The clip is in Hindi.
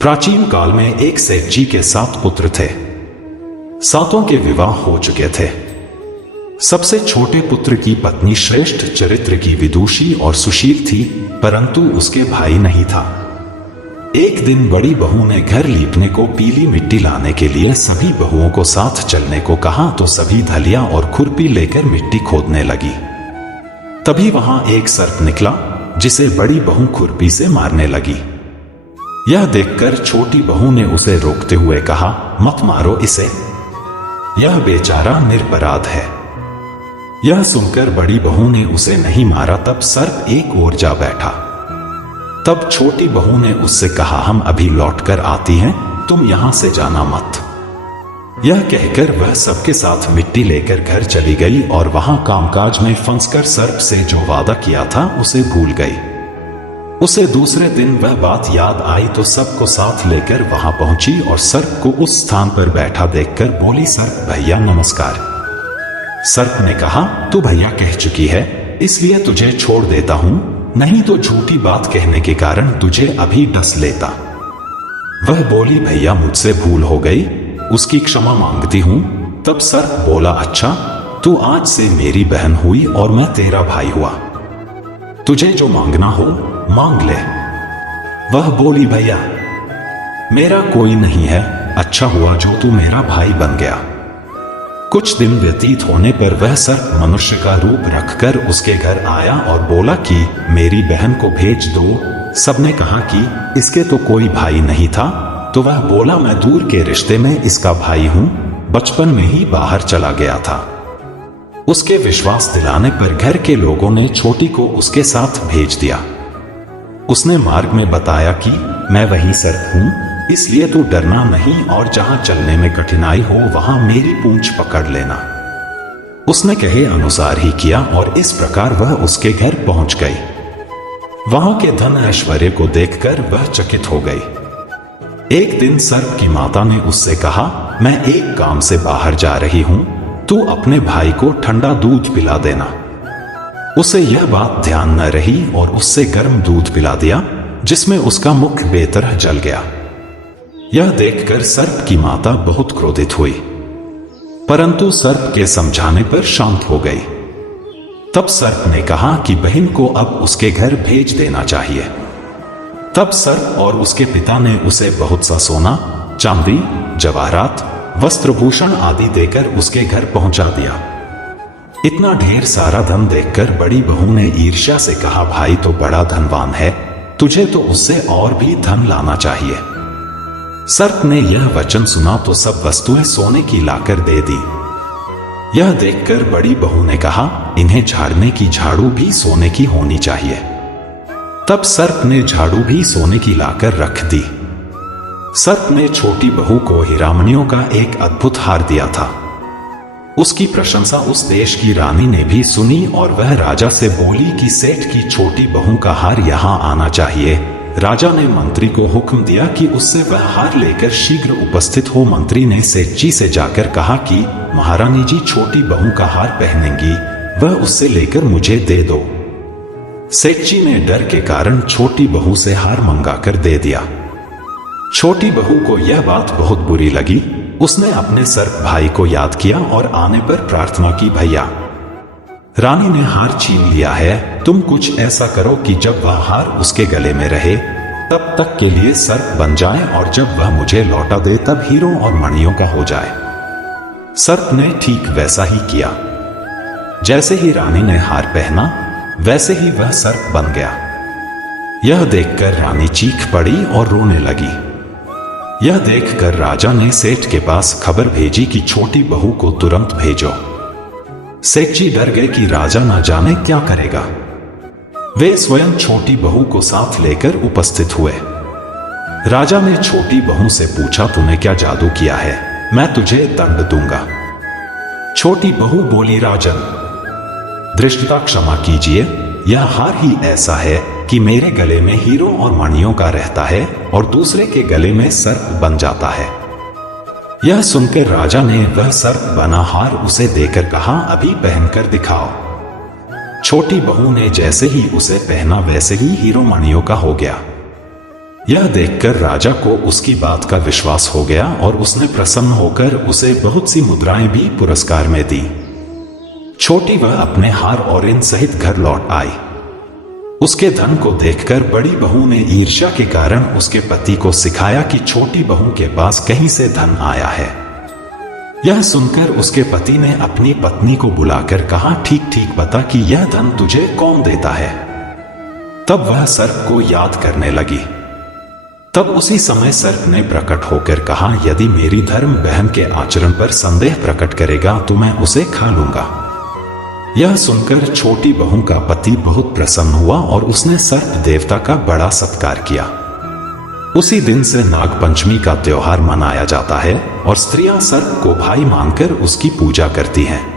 प्राचीन काल में एक सेठ जी के 7 पुत्र थे। सातों के विवाह हो चुके थे। सबसे छोटे पुत्र की पत्नी श्रेष्ठ चरित्र की विदुषी और सुशील थी, परंतु उसके भाई नहीं था। एक दिन बड़ी बहू ने घर लीपने को पीली मिट्टी लाने के लिए सभी बहुओं को साथ चलने को कहा, तो सभी धलिया और खुरपी लेकर मिट्टी खोदने लगी। तभी वहां एक सर्प निकला, जिसे बड़ी बहू खुरपी से मारने लगी। यह देखकर छोटी बहू ने उसे रोकते हुए कहा, मत मारो इसे, यह बेचारा निरपराध है। यह सुनकर बड़ी बहू ने उसे नहीं मारा। तब सर्प एक ओर जा बैठा। तब छोटी बहू ने उससे कहा, हम अभी लौट कर आती हैं, तुम यहां से जाना मत। यह कहकर वह सबके साथ मिट्टी लेकर घर चली गई और वहां कामकाज में फंसकर सर्प से जो वादा किया था उसे भूल गई। उसे दूसरे दिन वह बात याद आई तो सबको साथ लेकर वहां पहुंची और सर्प को उस स्थान पर बैठा देखकर बोली, सर्प भैया नमस्कार। सर्प ने कहा, तू भैया कह चुकी है, इसलिए तुझे छोड़ देता हूं, नहीं तो झूठी बात कहने के कारण तुझे अभी डस लेता। वह बोली, भैया मुझसे भूल हो गई, उसकी क्षमा मांगती हूं। तब सर्प बोला, अच्छा, तू आज से मेरी बहन हुई और मैं तेरा भाई हुआ, तुझे जो मांगना हो मांग ले। वह बोली, भैया मेरा कोई नहीं है, अच्छा हुआ जो तू मेरा भाई बन गया। कुछ दिन व्यतीत होने पर वह सर्प मनुष्य का रूप रखकर उसके घर आया और बोला कि मेरी बहन को भेज दो। सबने कहा कि इसके तो कोई भाई नहीं था, तो वह बोला, मैं दूर के रिश्ते में इसका भाई हूं, बचपन में ही बाहर चला गया था। उसके विश्वास दिलाने पर घर के लोगों ने छोटी को उसके साथ भेज दिया। उसने मार्ग में बताया कि मैं वही सर्प हूं, इसलिए तू डरना नहीं और जहां चलने में कठिनाई हो वहां मेरी पूंछ पकड़ लेना। उसने कहे अनुसार ही किया और इस प्रकार वह उसके घर पहुंच गई। वहां के धन ऐश्वर्य को देखकर वह चकित हो गई। एक दिन सर्प की माता ने उससे कहा, मैं एक काम से बाहर जा रही हूं, तू अपने भाई को ठंडा दूध पिला देना। उसे यह बात ध्यान न रही और उससे गर्म दूध पिला दिया, जिसमें उसका मुख बेतरह जल गया। यह देखकर सर्प की माता बहुत क्रोधित हुई, परंतु सर्प के समझाने पर शांत हो गई। तब सर्प ने कहा कि बहन को अब उसके घर भेज देना चाहिए। तब सर्प और उसके पिता ने उसे बहुत सा सोना, चांदी, जवाहरात, वस्त्रभूषण आदि देकर उसके घर पहुंचा दिया। इतना ढेर सारा धन देखकर बड़ी बहू ने ईर्ष्या से कहा, भाई तो बड़ा धनवान है, तुझे तो उससे और भी धन लाना चाहिए। सर्प ने यह वचन सुना तो सब वस्तुएं सोने की लाकर दे दी। यह देखकर बड़ी बहू ने कहा, इन्हें झाड़ने की झाड़ू भी सोने की होनी चाहिए। तब सर्प ने झाड़ू भी सोने की लाकर रख दी। सर्प ने छोटी बहू को हीरामणियों का एक अद्भुत हार दिया था। उसकी प्रशंसा उस देश की रानी ने भी सुनी और वह राजा से बोली कि सेठ की छोटी बहू का हार यहां आना चाहिए। राजा ने मंत्री को हुक्म दिया कि उससे वह हार लेकर शीघ्र उपस्थित हो। मंत्री ने सेठ जी से जाकर कहा कि महारानी जी छोटी बहू का हार पहनेंगी, वह उससे लेकर मुझे दे दो। सेठ जी ने डर के कारण छोटी बहू से हार मंगाकर दे दिया। छोटी बहू को यह बात बहुत बुरी लगी। उसने अपने सर्प भाई को याद किया और आने पर प्रार्थना की, भैया रानी ने हार छीन लिया है, तुम कुछ ऐसा करो कि जब वह हार उसके गले में रहे तब तक के लिए सर्प बन जाए और जब वह मुझे लौटा दे तब हीरों और मणियों का हो जाए। सर्प ने ठीक वैसा ही किया। जैसे ही रानी ने हार पहना वैसे ही वह सर्प बन गया। यह देखकर रानी चीख पड़ी और रोने लगी। यह देखकर राजा ने सेठ के पास खबर भेजी कि छोटी बहू को तुरंत भेजो। सेठ जी डर गए कि राजा न जाने क्या करेगा। वे स्वयं छोटी बहू को साथ लेकर उपस्थित हुए। राजा ने छोटी बहू से पूछा, तूने क्या जादू किया है, मैं तुझे दंड दूंगा। छोटी बहू बोली, राजन धृष्टता क्षमा कीजिए, यह हार ही ऐसा है कि मेरे गले में हीरों और मणियों का रहता है और दूसरे के गले में सर्प बन जाता है। यह सुनकर राजा ने वह सर्प बना हार उसे देकर कहा, अभी पहनकर दिखाओ। छोटी बहू ने जैसे ही उसे पहना वैसे ही हीरो मणियों का हो गया। यह देखकर राजा को उसकी बात का विश्वास हो गया और उसने प्रसन्न होकर उसे बहुत सी मुद्राएं भी पुरस्कार में दी। छोटी वह अपने हार और इन सहित घर लौट आई। उसके धन को देखकर बड़ी बहू ने ईर्ष्या के कारण उसके पति को सिखाया कि छोटी बहू के पास कहीं से धन आया है। यह सुनकर उसके पति ने अपनी पत्नी को बुलाकर कहा, ठीक ठीक बता कि यह धन तुझे कौन देता है। तब वह सर्प को याद करने लगी। तब उसी समय सर्प ने प्रकट होकर कहा, यदि मेरी धर्म बहन के आचरण पर संदेह प्रकट करेगा तो मैं उसे खा लूंगा। यह सुनकर छोटी बहू का पति बहुत प्रसन्न हुआ और उसने सर्प देवता का बड़ा सत्कार किया। उसी दिन से नागपंचमी का त्योहार मनाया जाता है और स्त्रियां सर्प को भाई मानकर उसकी पूजा करती हैं।